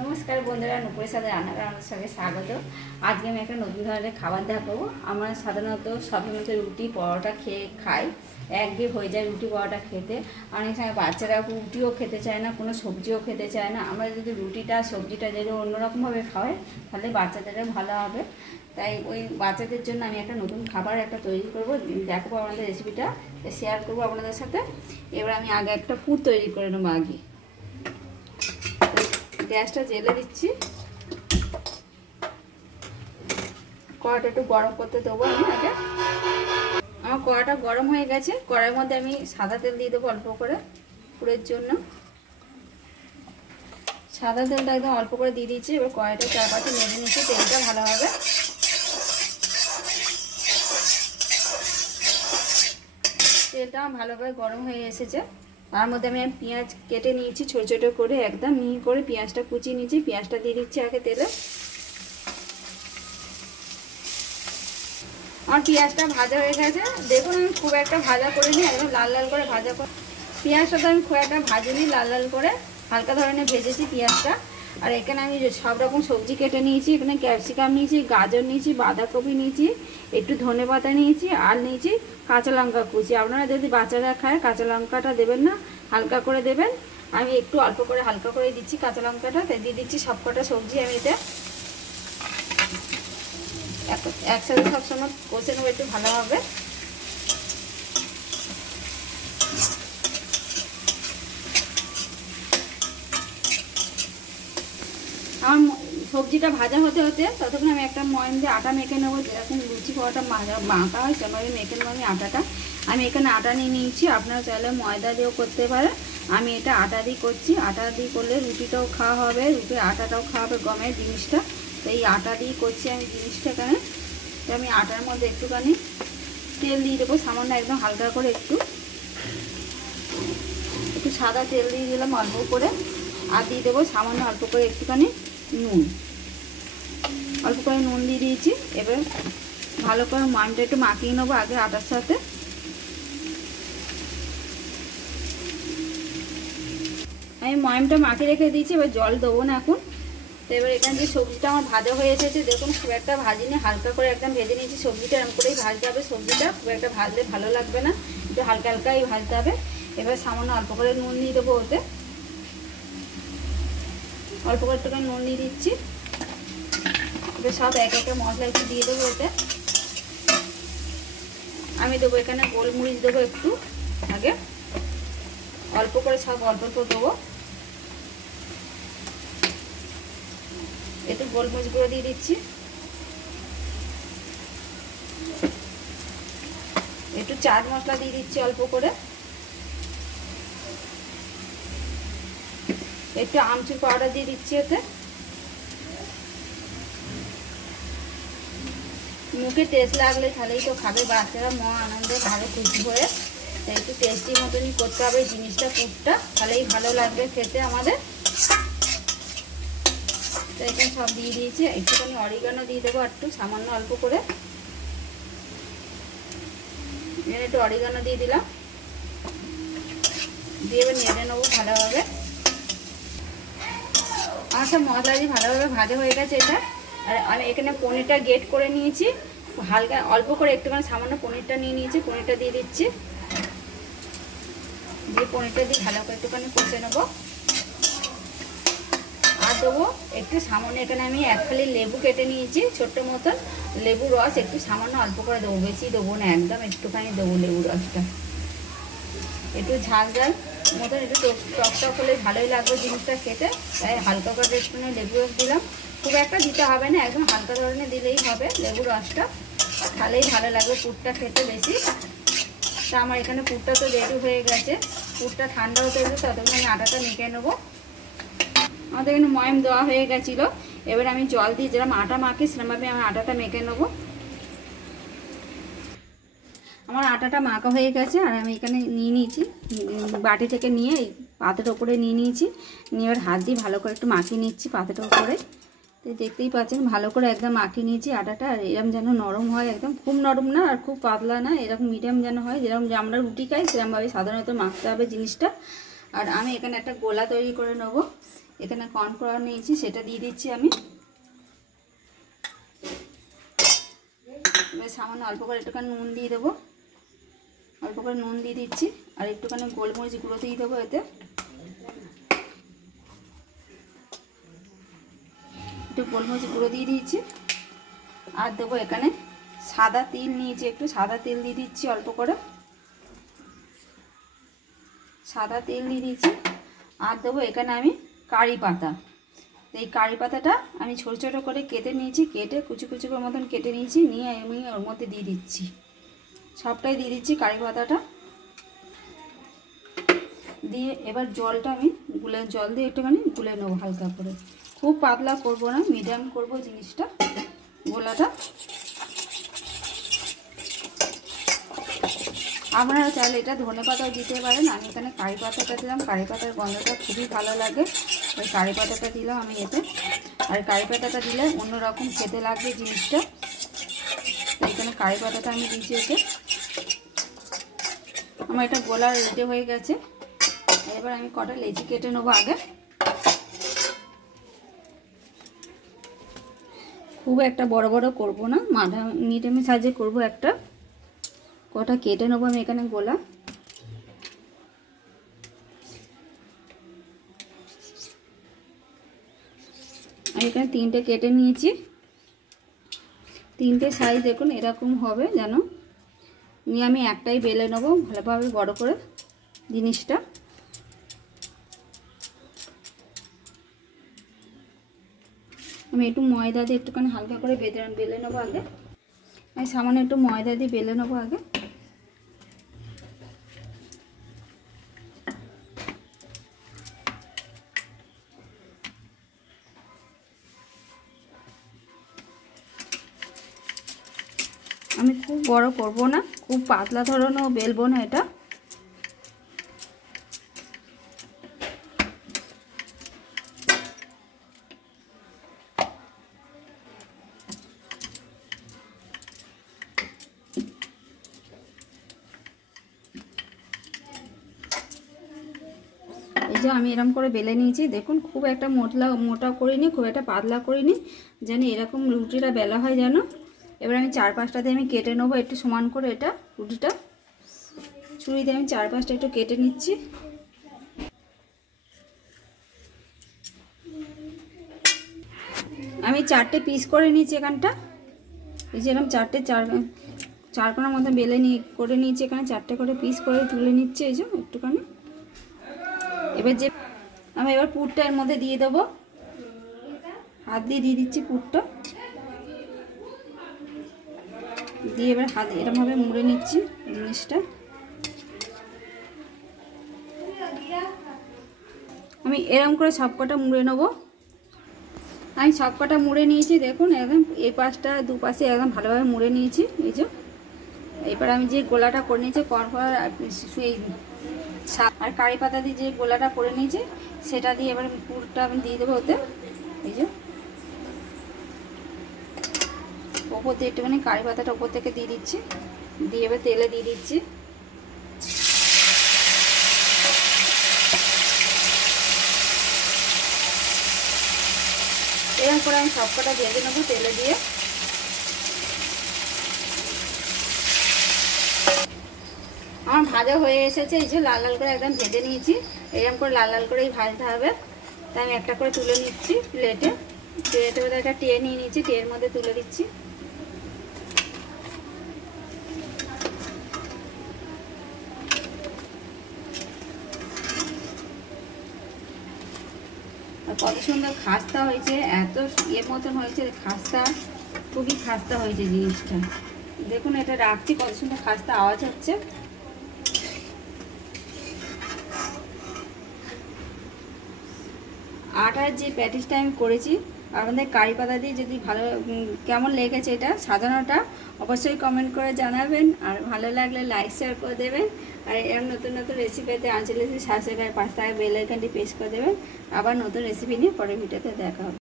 नमस्कार बंधुरा नुपुरेर साथे रान्नाघरे सबाइके स्वागत। आज के आमि एकटा नतुन धरनेर खाबार देखाबो। आमरा साधारणत सबসমय रुटी परोटा खेये खाई, एकघेये हये जाय रुटी परोटा खेते। अनेक समय बाच्चारा रुटिओ खेते चाय ना, कोनो सब्जिओ खेते चाय ना। आमरा जोदि रुटिटा सब्जिटा जोदि अन्यरकमभावे खाওয়াই ताहले बाच्चादेরও ভালো হবে। তাই ওই বাচ্চাদের জন্য আমি একটা নতুন খাবার একটা তৈরি করব, দেখাবো আপনাদের রেসিপিটা শেয়ার করব আপনাদের সাথে। এবার আমি আগে একটা পুর তৈরি করে নেব। আগে গ্যাসটা জ্বেলে দিচ্ছি, কড়াটা একটু গরম করতে দেবো। আমি আগে আমার কড়াটা গরম হয়ে গেছে, কড়াইয়ের মধ্যে আমি সাদা তেল দিয়ে দেবো অল্প করে পুরের জন্য। সাদা তেলটা একদম অল্প করে দিয়ে দিচ্ছি। এবার কড়াইটা চারপাশে নেড়ে নিচ্ছি তেলটা ভালোভাবে। তেলটা ভালোভাবে গরম হয়ে এসেছে। তার মধ্যে আমি পেঁয়াজ কেটে নিয়েছি ছোট ছোট করে, একদম মিহি করে পেঁয়াজটা কুচিয়ে নিয়েছি। পেঁয়াজটা দিয়ে দিচ্ছি আগে তেলে। আমার পেঁয়াজটা ভাজা হয়ে গেছে, দেখুন আমি খুব একটা ভাজা করিনি, একদম লাল লাল করে ভাজা করে। পেঁয়াজটা তো আমি খুব একটা ভাজিনি, লাল লাল করে হালকা ধরনের ভেজেছি পেঁয়াজটা। আর এখানে আমি সব রকম সবজি কেটে নিয়েছি। এখানে ক্যাপসিকাম নিয়েছি, গাজর নিয়েছি, বাঁধাকপি নিয়েছি, একটু ধনেপাতা নিয়েছি, আর নিয়েছি কাঁচা লঙ্কা কুচি। আপনারা যদি বাচ্চারা খায় কাঁচা লঙ্কাটা দেবেন না, হালকা করে দেবেন। আমি একটু অল্প করে হালকা করে দিচ্ছি কাঁচা লঙ্কাটা। দিয়ে দিচ্ছি সবকটা সবজি আমি এতে একসাথে সবসময় কষে নেবো একটু ভালোভাবে। আমার সবজিটা ভাজা হতে হতে ততক্ষণ আমি একটা ময়ম দিয়ে আটা মেখে নেবো। যেরকম লুচি পরোটা মাখা হয় সেভাবে মেখে নেবো আমি আটাটা। আমি এখানে আটা নিয়ে নিয়েছি, আপনারা চাইলে ময়দা দিয়েও করতে পারেন। আমি এটা আটা দিয়ে করছি। আটা দিয়ে করলে রুটিটাও খাওয়া হবে, রুটির আটাটাও খাওয়া হবে গমের জিনিসটা। তো এই আটা দিয়ে করছি আমি জিনিসটা এখানে। তো আমি আটার মধ্যে একটুখানি তেল দিয়ে দেবো সামান্য, একদম হালকা করে একটু সাদা তেল দিয়ে দিলাম অল্প করে। আর দিয়ে দেবো সামান্য অল্প করে একটুখানি নুন, অল্প করে নুন দিয়ে দিয়েছি। এবার ভালো করে ময়মটা একটু মাখিয়ে নেবো আগে আটার সাথে। আমি ময়মটা মাখিয়ে রেখে দিয়েছি, এবার জল দেবো না এখন। তো এবার এখানে যে সবজিটা আমার ভাজা হয়ে এসেছে, দেখুন খুব একটা ভাজিনি, হালকা করে একদম ভেজে নিয়েছি। সবজিটা এরকম করেই ভাজতে হবে, সবজিটা খুব একটা ভাজলে ভালো লাগবে না, একটু হালকা হালকাই ভাজতে হবে। এবার সামান্য অল্প করে নুন দিয়ে দেবো ওতে, অল্প করে একটুখানি নুন দিয়ে দিচ্ছি। এবার সব এক একটা মশলা একটু দিয়ে দেবো এতে। আমি দেবো এখানে গোলমরিচ দেবো একটু আগে, অল্প করে সব অল্প অল্প দেবো। একটু গোলমরিচ গুঁড়ো দিয়ে দিচ্ছি, একটু চাট মশলা দিয়ে দিচ্ছি অল্প করে, একটু আমচুর পাউডার দিয়ে দিচ্ছি এতে। মুখে টেস্ট লাগলে তাহলেই তো খাবে বাচ্চারা, মহা আনন্দে ভালো খুশি হয়ে। তাই একটু টেস্টি মতনই করতে হবে জিনিসটা, পুরটা, তাহলেই ভালো লাগবে খেতে আমাদের। তো এখানে সব দিয়ে দিয়েছি। একটুখানি অরিগানো দিয়ে দেবো একটু সামান্য অল্প করে, একটু অরিগানো দিয়ে দিলাম। দিয়ে এবার নেড়ে নেবো ভালোভাবে। আমার সব মশলা দিয়ে ভালোভাবে ভাজা হয়ে গেছে এটা। আর আমি এখানে পনিরটা গ্রেট করে নিয়েছি, হালকা অল্প করে একটুখানি সামান্য পনিরটা নিয়ে নিয়েছি, পনিরটা দিয়ে দিচ্ছি। দিয়ে পনিরটা দিয়ে ভালো করে একটুখানি কষে নেবো। আর দেবো একটু সামান্য, এখানে আমি এক ফালি লেবু কেটে নিয়েছি ছোট্ট মতন, লেবুর রস একটু সামান্য অল্প করে দেবো, বেশি দেবো না, একদম একটুখানি দেবো লেবুর রসটা। একটু ঝাল ঝাল মতন একটু টক টক হলে ভালোই লাগবে জিনিসটা খেতে। তাই হালকা করে একটুখানি লেবু রস দিলাম, খুব একটা দিতে হবে না, একদম হালকা ধরনের দিলেই হবে লেবুর রসটা, তাহলেই ভালো লাগবে পুরটা খেতে বেশি। তা আমার এখানে পুরটা তো রেডি হয়ে গেছে, পুরটা ঠান্ডা হতে হলে ততক্ষণ আমি আটাটা মেখে নেবো। আমাদের এখানে ময়ম দেওয়া হয়ে গেছিলো। এবার আমি জল দিয়ে যেরকম আটা মাখি সেরকমভাবে আমি আটাটা মেখে নেবো। আমার আটাটা মাখা হয়ে গেছে। আর আমি এখানে নিয়ে নিয়েছি, বাটি থেকে নিয়ে এই পাতের ওপরে নিয়ে নিয়েছি। নিয়ে এবার হাত দিয়ে ভালো করে একটু মাখিয়ে নিচ্ছি পাতের ওপরে। তো দেখতেই পাচ্ছেন ভালো করে একদম মাখিয়ে নিয়েছি আটাটা। আর এরকম যেন নরম হয়, একদম খুব নরম না আর খুব পাতলা না, এরকম মিডিয়াম যেন হয়, যেরকম আমরা রুটি খাই সেরকমভাবে সাধারণত মাখতে হবে জিনিসটা। আর আমি এখানে একটা গোলা তৈরি করে নেবো। এখানে কর্নফ্লাওয়ার নিয়েছি, সেটা দিয়ে দিচ্ছি আমি। এবার সামান্য অল্প করে একটুখানি নুন দিয়ে দেবো, অল্প করে নুন দিয়ে দিচ্ছি, আর একটুখানি গোলমরিচ গুঁড়ো দিয়ে দেবো এতে। একটু গোলমরিচ গুঁড়ো দিয়ে দিয়েছি। আর দেবো এখানে সাদা তিল নিয়েছি, একটু সাদা তেল দিয়ে দিচ্ছি অল্প করে, সাদা তেল দিয়ে দিচ্ছি। আর দেবো এখানে আমি কারি পাতা। এই কারি পাতাটা আমি ছোটো ছোটো করে কেটে নিয়েছি, কেটে কুচি কুচি করে মতন কেটে নিয়েছি, নিয়ে আমি ওর মধ্যে দিয়ে দিচ্ছি, সবটাই দিয়ে দিচ্ছি কারি পাতাটা দিয়ে। এবার জলটা আমি জল দিয়ে একটুখানি গুলে নেবো হালকা করে, খুব পাতলা করব না, মিডিয়াম করব জিনিসটা, গোলাটা। আপনারা চাইলে এটা ধনে পাতাও দিতে পারেন, আমি এখানে কারি পাতাটা দিলাম, কারি পাতার গন্ধটা খুবই ভালো লাগে, ওই কারি পাতাটা দিলাম আমি এতে। আর কারি পাতাটা দিলে অন্যরকম খেতে লাগবে জিনিসটা, এখানে কারি পাতাটা আমি দিয়েছি এতে। আমার এটা গোলা রেডি হয়ে গেছে। এবার আমি কটা লেচি কেটে নেবো আগে, খুব একটা বড় বড় করব না, মিডিয়াম সাইজে করব একটা। কটা কেটে নেবো আমি এখানে গোলা। আমি এখানে 3টে কেটে নিয়েছি, 3টে সাইজ দেখুন এরকম হবে যেন। নিয়ে আমি একটাই বেলে নেবো ভালোভাবে বড় করে জিনিসটা। আমি একটু ময়দা দিয়ে একটুখানি হালকা করে বেলে নেবো আগে। আমি সামান্য একটু ময়দা দিয়ে বেলে নেবো আগে। আমি খুব বড় করব না, খুব পাতলা ধরনেরও বেলবো না এটা। এই যে আমি এরকম করে বেলে নিয়েছি, দেখুন খুব একটা মোটা করিনি, খুব একটা পাতলা করিনি, যেন এরকম রুটিটা বেলা হয় যেন। এবার আমি 4-5টা দিয়ে আমি কেটে নেবো একটু সমান করে, এটা রুটিটা ছুরি দিয়ে আমি 4-5টা একটু কেটে নিচ্ছি। আমি 4টে পিস করে নিয়েছি এখানটা, এই যে এরকম 4টে চার কোণার মতো বেলে করে নিয়েছি, এখানে 4টে করে পিস করে তুলে নিচ্ছে এই যে একটুখানি। এবার যে আমি এবার পুরটা এর মধ্যে দিয়ে দেবো, হাত দিয়ে দিয়ে দিচ্ছি পুরটা দিয়ে। এবার হাত এরকমভাবে মুড়ে নিচ্ছি জিনিসটা। আমি এরকম করে সবকটা মুড়ে নেবো। আমি সবকটা মুড়ে নিয়েছি, দেখুন একদম এই পাশটা দুপাশে একদম ভালোভাবে মুড়ে নিয়েছি এই যে। এবার আমি যে গোলাটা করে নিয়েছি কর্নফ্লাওয়ার আর কারি পাতা দিয়ে যে গোলাটা করে নিয়েছি সেটা দিয়ে এবার পুরটা আমি দিয়ে দেবো ওতে। এই যে ওপর দিয়ে একটুখানি কারি পাতাটা ওপর থেকে দিয়ে দিচ্ছি, দিয়ে এবার তেলে দিয়ে দিচ্ছি। এরকম করে আমি সবকটা ভেজে নেবো তেলে দিয়ে। আমার ভাজা হয়ে এসেছে, এই যে লাল লাল করে একদম ভেজে নিয়েছি। এরকম করে লাল লাল করেই ভাজতে হবে। তাই আমি একটা করে তুলে নিচ্ছি প্লেটে, প্লেটের মধ্যে একটা ট্রে নিয়ে নিচ্ছি, ট্রের মধ্যে তুলে দিচ্ছি। আর কত সুন্দর খাস্তা হয়েছে, এত ইয়ের মতন হয়েছে খাস্তা, খুবই খাস্তা হয়েছে জিনিসটা। দেখুন এটা রাখছি, কত সুন্দর খাস্তা আওয়াজ হচ্ছে। আটার যে প্যাটিসটা আমি করেছি আপনাদের কারি পাতা দিয়ে যদি ভালো কেমন লেগেছে এটা সাজানোটা অবশ্যই কমেন্ট করে জানাবেন। আর ভালো লাগলে লাইক শেয়ার করে দেবেন। আর এরকম নতুন নতুন রেসিপিতে আঞ্চলিক সাবস্ক্রাইব 5 টাকা বেল আইকনটি প্রেস করে দেবেন। আবার নতুন রেসিপি নিয়ে পরের ভিডিওতে দেখা হবে।